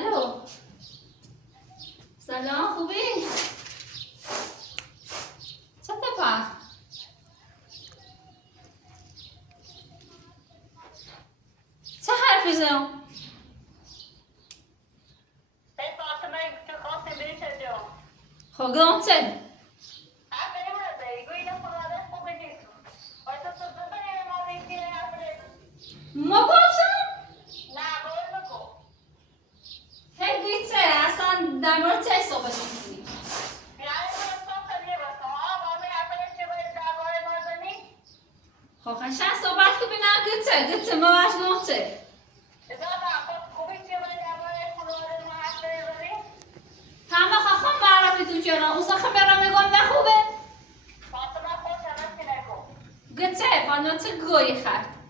الو سلام خوبی؟ چه تپه؟ چه حرفی زدم؟ خب گم چه؟ ما گفتم؟ هی چه؟ اصلا در مورد چه صحبت میکنی؟ خب قشنگ صحبت کنی نه گچه ما باش گم چه؟ همه خواهم معرفی تو چرا؟ اون سخم برام میگم نخوبه؟ گچه فاطمه چه گویی خرد؟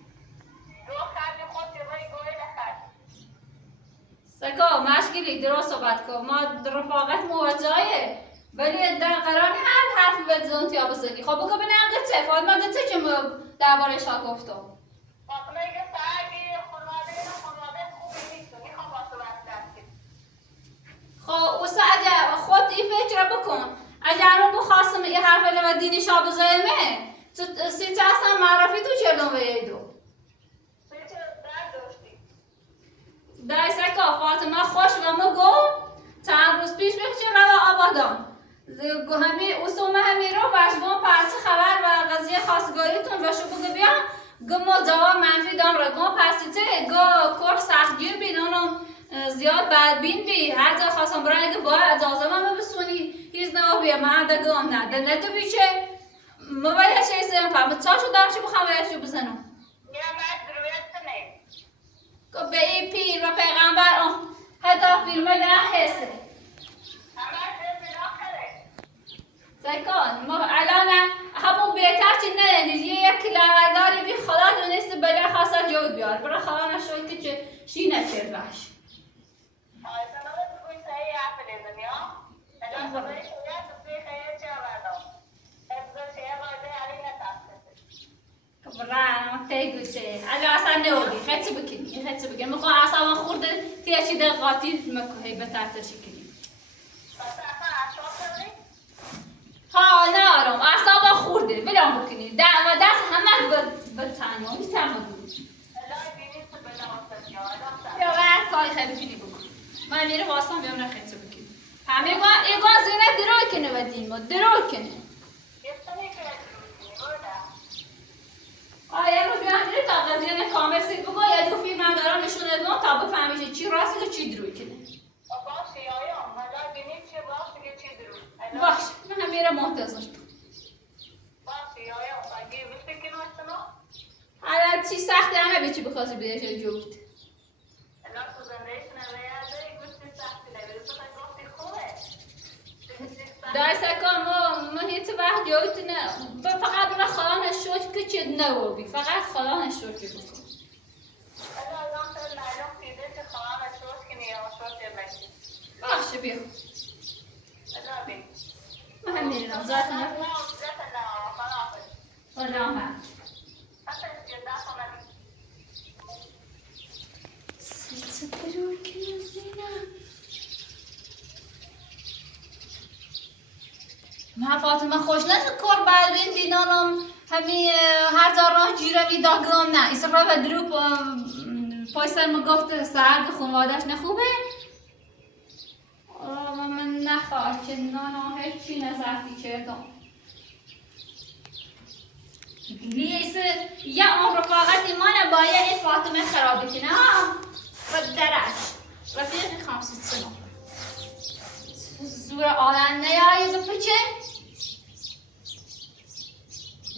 سکا مشکلی درست صحبت کن ما رفاقت موجهه ولی در قراری هر حرفی به زون تیا بزنی خب بگو بینم گچه فاطمه گچه که درباره شا گفتم خب اوسا اگه خود این فکر بکن اگر من بخواستم این حرف لما دینی شا بزنمه سی چه اصلا معرفی تو چردم ویدو در سکا فاطمه خوش و مگو چند روز پیش بخشیم رو آبادان همی اصومه همی رو بشگون پرچه خبر و قضیه خواستگاریتون و شو بگو بیا گم و جواب منفی دام را گم پسیته گو کور سختگیر بیدونم زیاد بدبین بی هر جا خواستم برای اگه باید اجازه من بسونی هیچ نو بیا من ده گم نه ده نتو بیچه موبایل چه سیم فهمت چا شو دارم چی بخوام ویشو بزنم به این پیر و پیغمبر حتی فیلم نه حسه سکان ما الان همون بهتر چی نه یک لغرداری بی خدا دونست بله خواسته جود بیار برای خدا نشود که چه شی نچر باش برای تیگو چه الان اصلا نودی خیلی بکنی میخوام اصلا خورده تیچی دقاتی مکوهی به تحتشی کنی ها نه آرام اصلا خورده ولام بکنی و دست همه به تنیا میترمه بود یا هر کاری خیلی بینی بکن من میره واسم بیام نخیطه بکنی همه ایگاه زینه دروی کنه و دین ما دروی کنه یه روز بیان دیره تا قضیه کامل سید بگو یه دو فیلم هم دارم نشون ادوان تا بفهمیشه چی راسته و چی دروی کنه باشه من هم میره منتظر تو حالا چی سخته همه به چی بخواستی بیده جوت دای سکان ما هیچ وقت جوت نه فقط اون خدا نشود که چه نوبی فقط خدا نشود که بکن باشه بیا من هم میرم ذات نه سلام سیچه برور کنم زینم من فاطمه خوش نه کار بعد بینانم همی هر جا راه جیره می داگم نه اسرا و درو پای سر مگفت سرد خانوادش نخوبه من نخواه که نه هیچی نزدی چهتم لیسه یه عمر رفاقتی من باید این فاطمه خرابی کنه و درش رفیق خمسی سنو زور آدم نیایی بپچه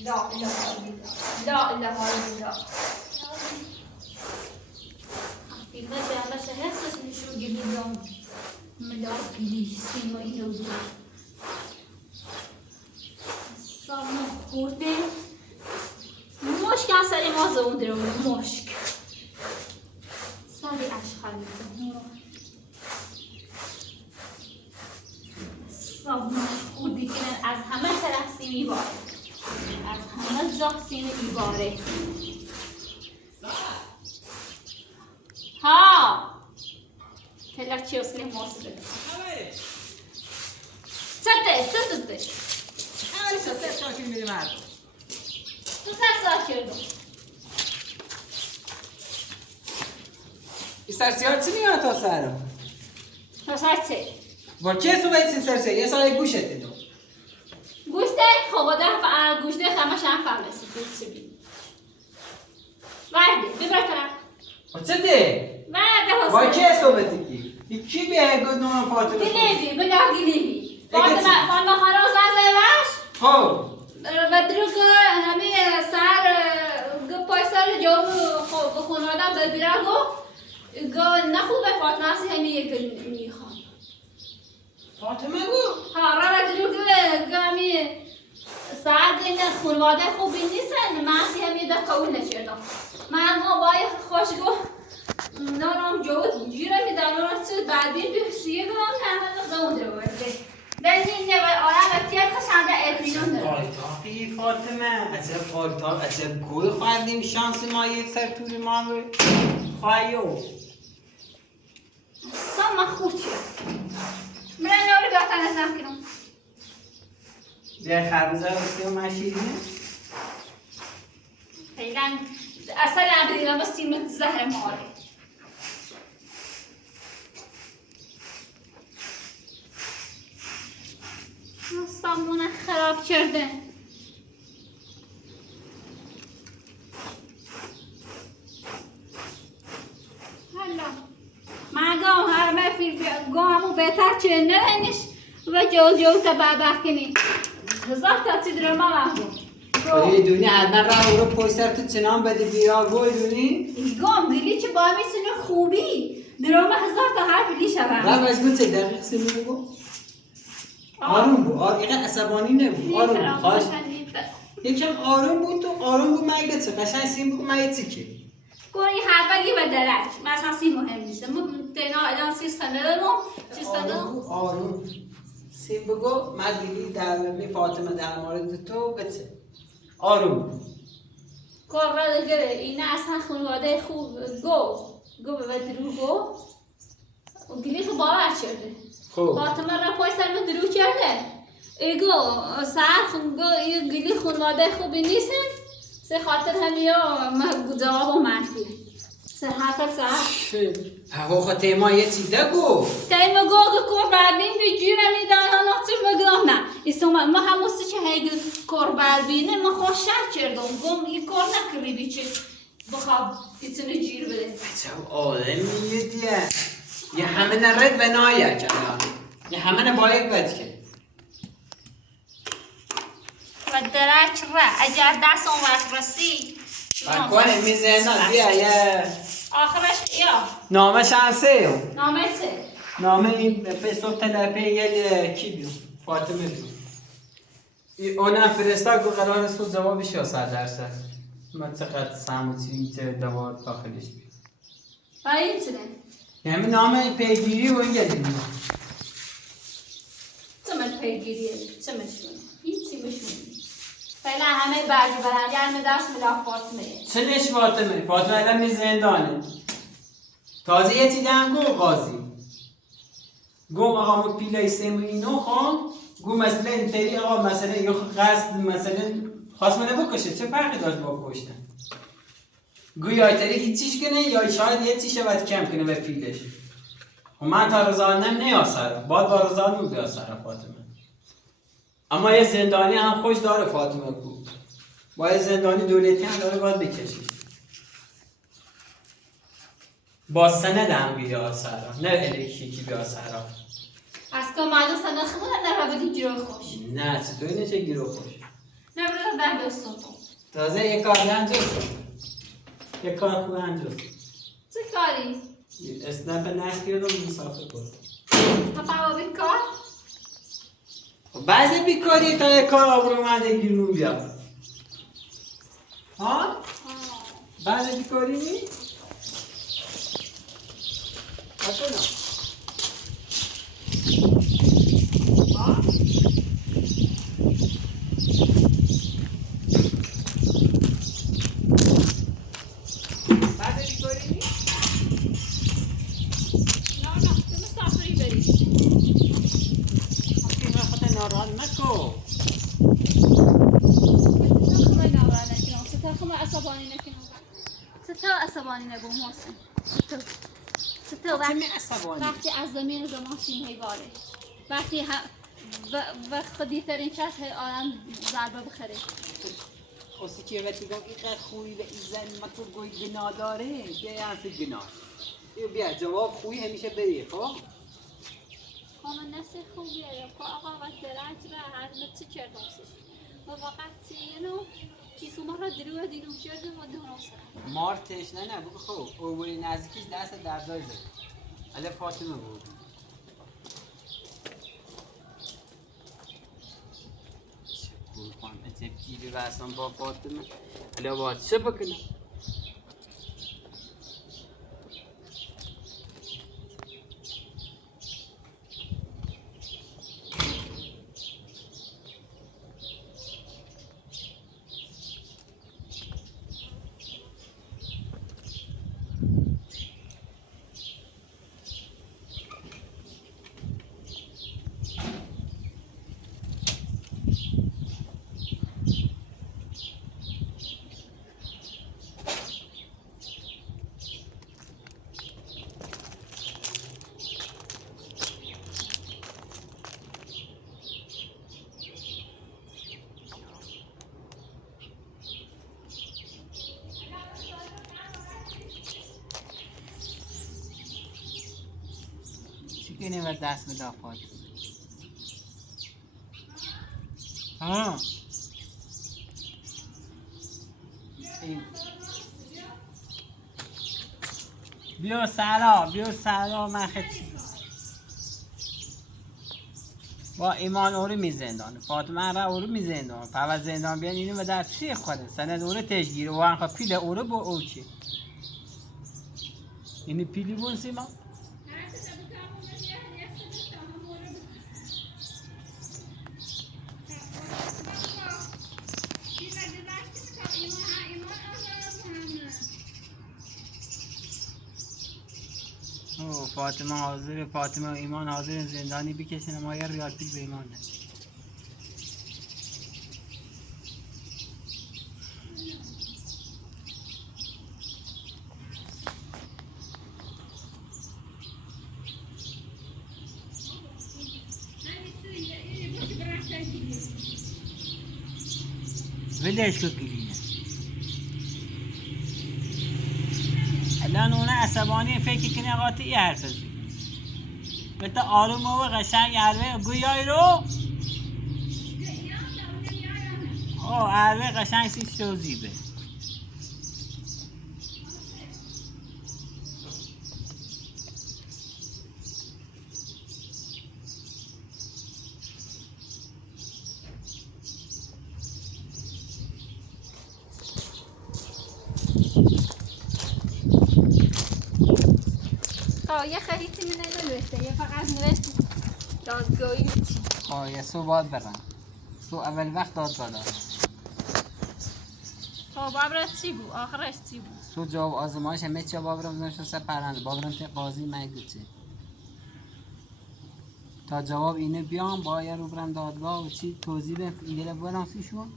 لا اله الا الله حقیقت همش حسش میشو گیلیدم ملاک گیلی سیما اینو بود سامو خورده مشک هم سری ما زون درمونه مشک سری اشخالی سامو خوردی کنن از همه طرف سیمی باره از همه جا سیمی ایباره ها تلک چی اصلی ماست بده خبره چته سه شاکی میری مردم تو سر کردم این سرسیات چی میاد تا سرم؟ تا سر چه؟ با چه صبح این سرسیات؟ یه سال گوشت دیدم گوشته خب در گوشته همش هم فهمسی تو چی بید وردی ببرد طرف با چه ده؟ ورده با حسن چه صبح دیگی؟ کی بیه گود نام فاطمه گلیبی بگه گلیبی فاطمه خانم زنزه وش خب و دروگ همه سر پای سر جام خب خانواده ببیره گو نخوبه فاطمه هستی همه یک میخوام فاطمه گو؟ ها را دروگ همه سر دین خانواده خوبی نیستن من هستی همه در قبول نشدم من ما باید خوش گو نانم جود جیره میدن و چه بعدی بخشیه گم همه دون رو برده بنزین نه و آرام اتیار خشنده ارتینون داره قالتاقی فاطمه عجب قالتاق عجب گوی خواهدیم شانس ما یک سر توری ما رو خواهیو سام خوچه برای نوری گفتن از نکنم دیگه خربوزه رستی و مشیرینه فعلا اصلا هم بدیدم با سیمت زهر ماره سامونه خراب کرده حالا من گام هرمه گامو بهتر چه نرنش و جو تا بدبخت کنی هزار تا چی درما محبوب یه دونی حتما راه رو پشت سر تو چنان بده بیا گوی دونی گام دلی چه با میسونه خوبی درما هزار تا حرف لی شود راه مجموع چه دقیق سیمی بگو آروم بود اینقدر عصبانی نبود آروم بود خواهش یکم آروم بود تو آروم بود مگه چه قشنگ سیم بگو مگه چی که گوری حرفا گی و درک مثلا سی مهم نیست تینا الان سیستانه دارم چیستانه آروم سیم بگو من دیگه در می فاطمه در مورد تو بچه آروم کار دیگه اینه اصلا خانواده خوب گو به دروغ و گلی خب باور شده خوب فاطمه را پای سر من دروغ کرده ایگو ساعت گو ای گلی خانواده خوبی نیستن سه خاطر همیا ما جواب منفی سه حرف ساعت حقوق تیما یه چیزه گو تیما گو کور بعدین به جیره میدن انا چی بگم نه ایستم ما هموسی چه هیگ کور بعدینه ما خوش کردم گم این کار نکردی چه بخواب ایتونه جیر بده چه آدمیه دیگه یه همه نرد و نایک یه همه نباید بد که و درک را اگر دست اون وقت رسی کنه میزنه بیا یه آخرش یا نامه شمسه نامه چه؟ نامه این به صبح تلپه یه کی بیو فاطمه بیو اونم فرستا گو قرار است تو جوابش یا 100%. ما چقدر سموتی چه دوار داخلش بیو و این چه؟ یعنی نامه پیگیری و یه دیگه چه من پیگیریه؟ چه مشونه؟ هیچی مشونه فعلا همه برگی برن یعنی دست میلا فاطمه چه نش فاطمه؟ فاطمه الان می زندانه تازه یه چیدم گو قاضی گو آقا مو پیلای سیمو اینو خان گو مثلا اینطوری آقا مثلا یا قصد مثلا خواست منو بکشه چه فرقی داشت با کشتن گو یا اینطوری هیچیش کنه یا شاید یه چیشه باید کم کنه به پیلش و من تا رضانم نیاسره باید با رضانم بیاسره فاطمه اما یه زندانی هم خوش داره فاطمه کو با یه زندانی دولتی هم داره باید بکشیش با سند هم بیاد سرا نه الکتریکی بیاد سرا از که معلوم سند خمونه نه رو بدی جیرو خوش نه چطوری نشه گیرو خوش نه برو در بستون تازه یک کار انجام یک کار خوب انجام چه کاری؟ اسنپ نشت کردم مسافر برد پاپا بیکار؟ بعضی بیکاری تا یک کار آبرومندگی رو بیاد ها؟ بعضی بیکاری نی؟ اصلا ها؟ بعضی بیکاری نی؟ نه تو مسافر ناراحت نکن. ستخمه عصبانی نکنم. ستا عصبانی نگو محسن. ستا وقتی از زمین زمان سینه باره. وقتی وقت دیترین کس آدم ضربه بخره. خواستی که وقتی گم اینقدر خوی و ایزن مکو گوی گناه داره بیا یه حرف گناه بیا جواب خوی همیشه بری خب؟ من نسی خوبیه خب آقا وقت درنج را هر متی کردمسش و وقتی اینو کیسو ما را درو دیدم کردم و دونسه مار تشنه نه بگو خب اولی نزدیکیش دست دردای زد علی فاطمه بود چه کنم عجب گیری بستم با فاطمه علی باید چه بکنم چیکنه و دست به دافات ها بیا سلا من خیلی با ایمان اورو می زندان فاطمه را اورو می زندان پاو زندان بیان اینو به در چی خوره سند اورو تشگیر و آنها پیل اورو با اوچی اینی پیلی بون سیما فاطمه حاضر فاطمه و ایمان حاضر زندانی بکشن ما یه ریال پیل به ایمان نه ولش کو کلینه الان اون عصبانی فکر کنه قاطی حرف زد بتا آروم و قشنگ عربه گویای رو عربه قشنگ سیش توزیبه یه خریطی می ننوشته یه فقط نوشت دادگاهی چی یه سو باید برن سو اول وقت دادگاه دارن بابرا چی بود؟ آخرش چی بود؟ سو جواب آزمایش همه چی بابرا بزنشون سر پرنده بابرا تی قاضی مگوچه تا جواب اینه بیام با یه رو برم دادگاه و چی توضیح به اینجا برم سیشون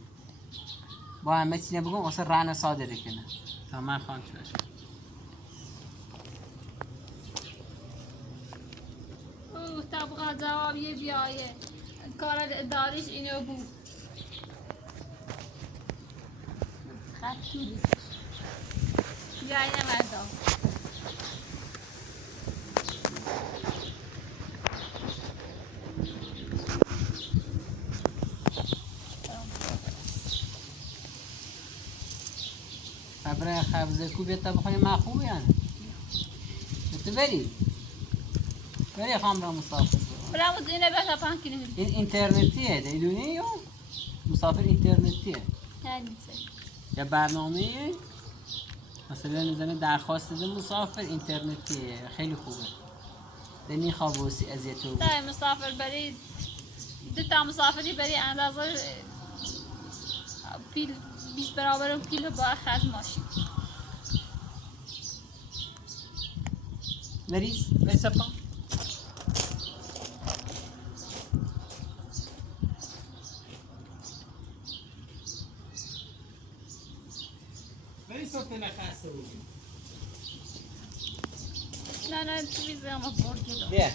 با همه چی نبگم واسه رهن صادره کنه تا من خواهم شوش طبقا جوابی بیایه کار داریش اینو بود خط شدی بیایی نمردم خبره خبزه کو بیتا بخونی ما خوبه یعنی تو بری خواهم را مسافر برام دینه بهتا 5 کیلومتر این اینترنتیه دیدونی یا مسافر اینترنتیه یا برنامه مثلا میزنه درخواست ده مسافر اینترنتیه خیلی خوبه دنی خوابوسی ازیتو تا مسافر بری دو تا مسافری بری اندازه پیل 20 برابر پیل با خرج ماشین نریز سپا پله خسته بودی نه تو بیزه اما برگی بیا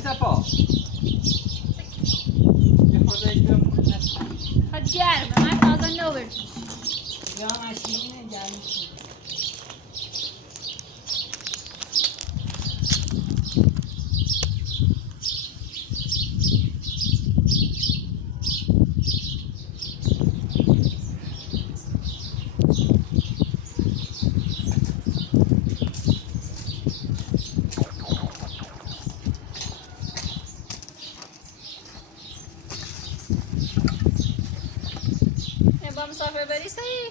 صفا یه خورده اشتباه کنه نستم خب گرمه من تازه نوبرد یا مشینه گرمی شده با مسافر بری سایی؟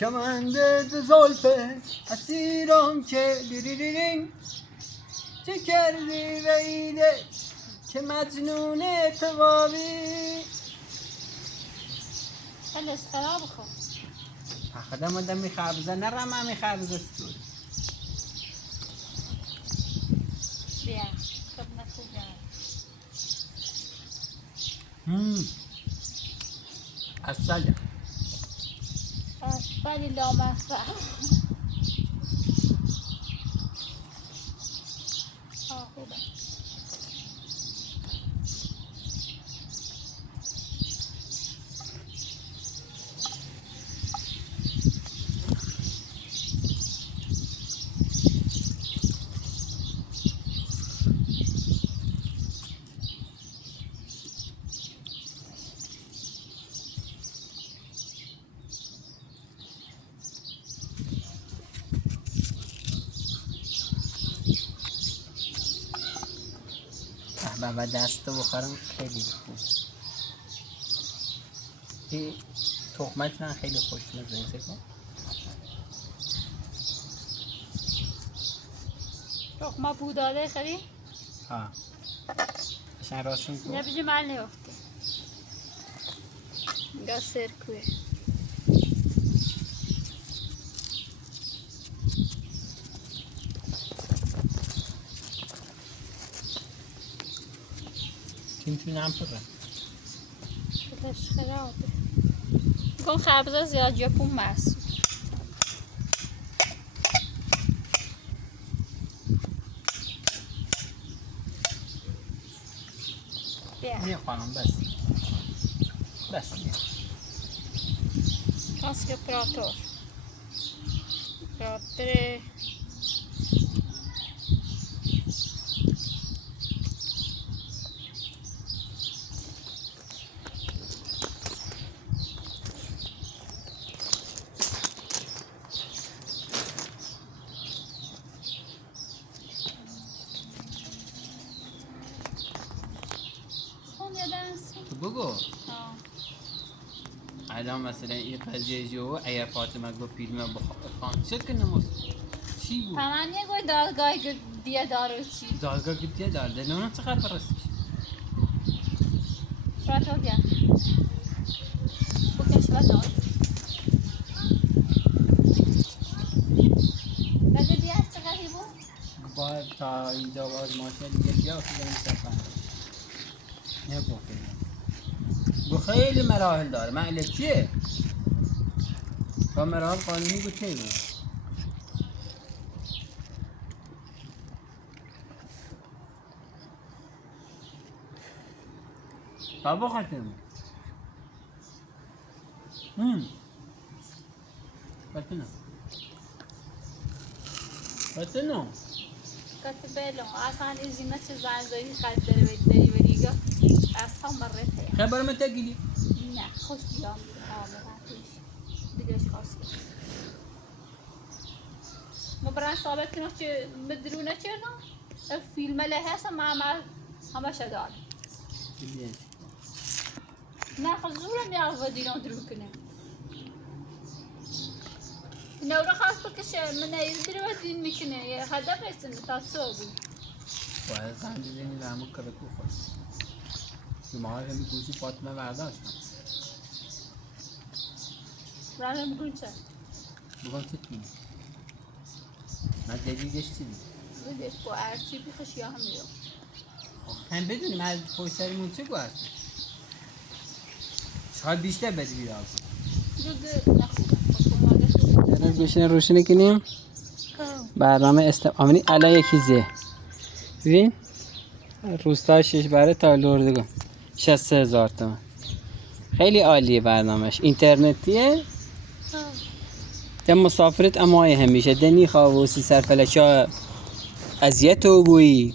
کمند زلفه اسیرم که دیریرین چه کردی ویده که مجنون اتبابی خلص خراب خو خدم آدم میخربزه نرم هم میخربزه ستور بیا خب نخوب اصلا ولی لامصب خوبه و دست بخورم خیلی خوب این تخمت نه خیلی خوشمزه این سکن تخمه بوداده خری؟ ها شن راستشون نه کن بجی مال نیفته اینگاه سرکوه چون هم پره کتش خرابه کن خربزه زیاد جپون محسوب بیا خانم بس بیا ganska bra torr. Pratare. Hon är dans. بگو Ja. الان مثلا این قضیه جو اگر فاطمه گفت فیلم بخوان چه کنم چی بود؟ Tamam niye koy dalgayı diye darıçı. دالگاه گفتی دارده نه چقدر برسیش Prat ol gel. Bu keşfet al. Ne dedi ya çıkarı bu? باید تا اینجا باز ماشین دیگه بیا که بریم سفر نه گفت خیلی مراحل داره معلم چیه؟ با مراحل قانونی بود چه بود؟ بابا خاتم Fatino بله اصلا ایزینا چه زنجانی قد داره بهتری ولیگا اصلا مرته خبر من تگیلی نه خوش بیام آمدش دیگه خاص ما برای ثابت کنم که مدرونه چرا فیلم له هست معمل همه شداد نه خزورم یا ودینا درو کنه نورا خاص بکشه من یزدری ودین میکنه یه هدف است تاسو بود باید زنده زنی رحمو کرده کو خود که ما همی گوشی فاطمه برداشتم راه میگن چه بگم چه کنی من دیگهش چی دید بدش با ارچی بیخش یا هم میرم هم بدونیم از پشت سریمون چه گوهد شاید بیشتر بدی بیرا دو نخوبه گوشین روشنی کنیم برنامه آمینی الان یکی زه ببین روستا 6 بره تا لردگان 63,000 تومان خیلی عالیه برنامهش اینترنتیه ده مسافرت امای همیشه دنی خواهوسی سرفلشا اذیت و بویی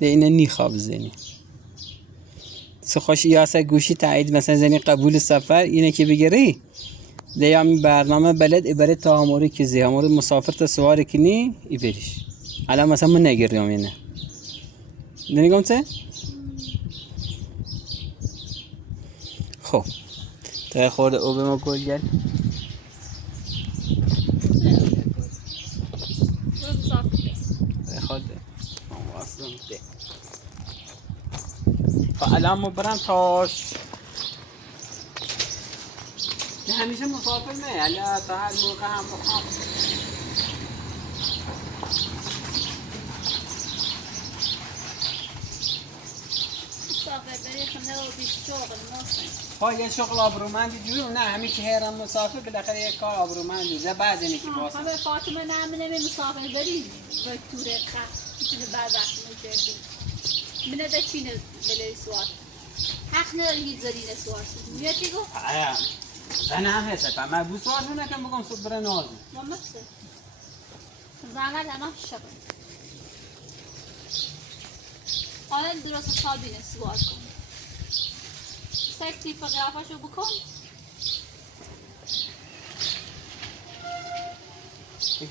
ده اینه نی خواب زنی سخوش یاسه گوشی تایید مثلا زنی قبول سفر اینه که بگیری ده یا برنامه بلد ایبره تا هموری که زی هموری مسافر تا سواری کنی ای بریش الان مثلا من نگیریم اینه نمیگم چه؟ خب تا خورده او به ما گل گل خورده واسم ده الان ما برم تاش که همیشه مسافر نه الان تا هر موقع هم بخوام یه شغل آبرومندی جویم نه همین که هرم مسافر بالاخره یک کار آبرومندی ده بعضی اینه که واسه همه فاطمه نمی مسافر بری به توره خط چیز بعد وقت میکردی منه ده چینه بلی سوار حق نداری هیچ زرین سوار میاد چی گو؟ زنه هم هست من بو سوار شو نکن بگم صبح بره نازم مامت زنه همه شبه حالا درست حسابینه سوار کن سکتی پا قیافشو بکن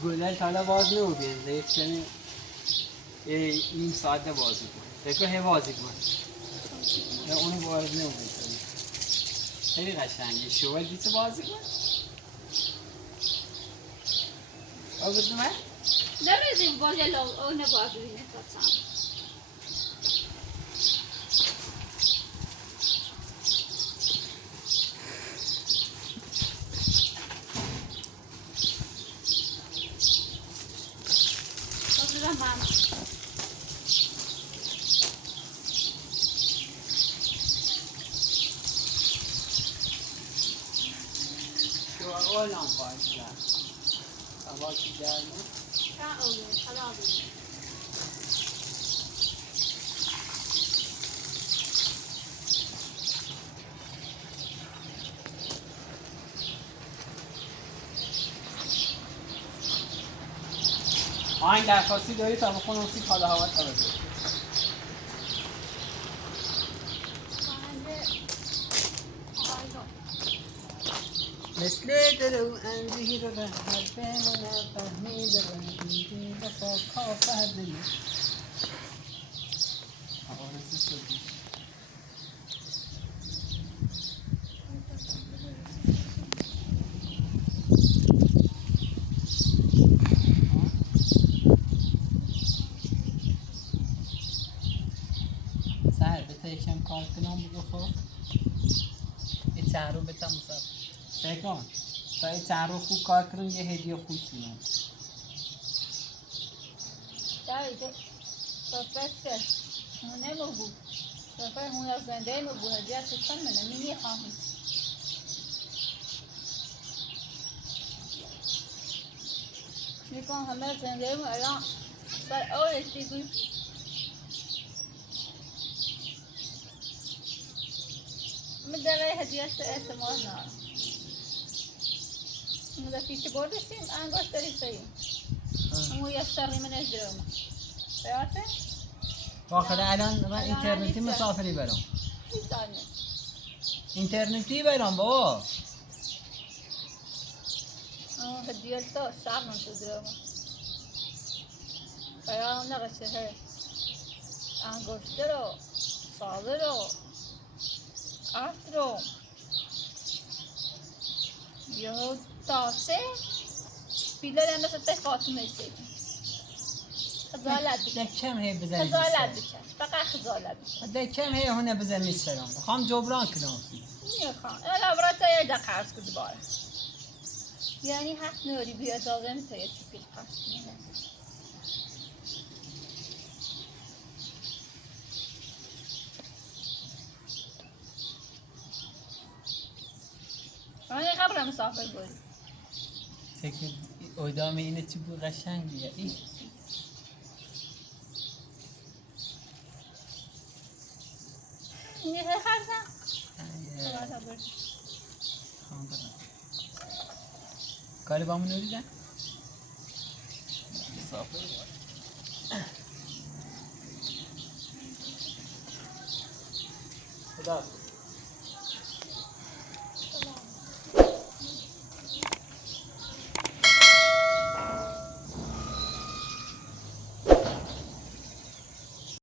گلال تا حالا باز نبودید یک کمی این ساعت بازی کن بگو هی بازی کن یا اونو باز نبودید خیلی قشنگه شوال دیسه بازی کن آب بزنه نمیزیم گلال اونو باز بینه تا سام اولم خواهد کرد هوا که گرمه که اوله خرابه آهنگ درخواستی داری تا بخونم سی کالا هوا تا بزن مثل درو اندهی رو به حرف من فهمید رو میدی بخوا کافه دلی آقا رسیس بودی سهر بتا یکم کار کنم بگو خب یه چند رو بتا مصاب سکن تا یه چند رو خوب کار کنم یه هدیه خوب کنم دایده صفت مونه مبو صفت مونه زنده مبو هدیه ستن منه منی خواهی میکنم همه زنده مو الان سر اولش دیگوی من دقیقه هدیه اعتماد نارم من دفعی که بردستیم انگاش داری ساییم مو يشتري من اجرهم فهمت؟ آخر الان من اینترنتی مسافری برام اینترنتی برام بابا هدية تو الشعب من تدرهم فيا نغش هي انگشترو صادرو ارترو یهو تاسه پیله دم مثل فاطمه سید خجالت بکش کم هی بزنی خجالت بکش فقط خجالت بکش کم هی هونه بزن میسرم خام جبران کنم میخوام الا برات یه دقیقه عرض کد باره یعنی حق نوری بی اجازه میتونی چی پیش پس من خبرم مسافر بود فکر اودام اینه چی بود قشنگیه ای نه خرزم کاری با من ندیدن مسافر خدا